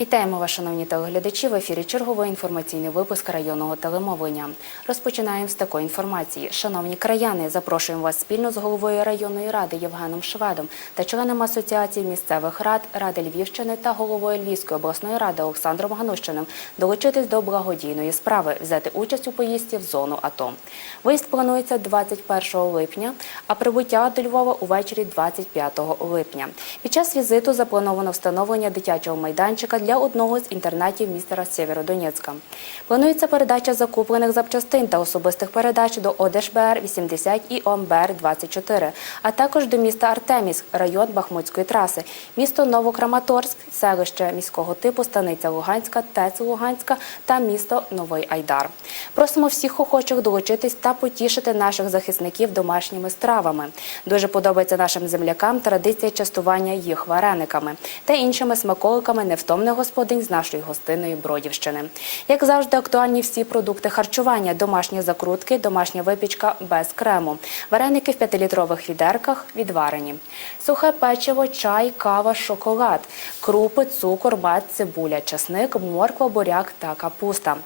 Вітаємо вас, шановні телеглядачі. В ефірі черговий інформаційний випуск районного телемовлення. Розпочинаємо з такої інформації. Шановні краяни, запрошуємо вас спільно з головою районної ради Євгеном Шведом та членом асоціації місцевих рад Ради Львівщини та головою Львівської обласної ради Олександром Ганущиним долучитись до благодійної справи, взяти участь у поїздці в зону АТО. Виїзд планується 21 липня, а прибуття до Львова увечері 25 липня. Під час візиту заплановано встановлення дитячого майданчика для одного з інтернатів міста Сєвєродонецька. Планується передача закуплених запчастин та особистих передач до ОДШБР 80 і ОМБР 24, а також до міста Артеміськ, район Бахмутської траси, місто Новокраматорськ, селище міського типу Станиця Луганська, ТЕЦ Луганська та місто Новий Айдар. Просимо всіх охочих долучитись та потішити наших захисників домашніми стравами. Дуже подобається нашим землякам традиція частування їх варениками та іншими смаколиками невтомних господинь з нашої гостинної Бродівщини. Як завжди, актуальні всі продукти харчування, домашні закрутки, домашня випічка без крему, вареники в п'ятилітрових відерках відварені, сухе печиво, чай, кава, шоколад, крупи, цукор, мед, цибуля, часник, морква, буряк та капуста.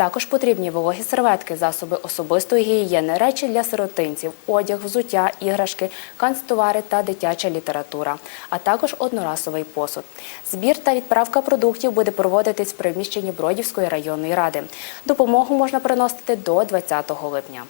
Також потрібні вологі серветки, засоби особистої гігієни, речі для сиротинців, одяг, взуття, іграшки, канцтовари та дитяча література, а також одноразовий посуд. Збір та відправка продуктів буде проводитись в приміщенні Бродівської районної ради. Допомогу можна приносити до 20 липня.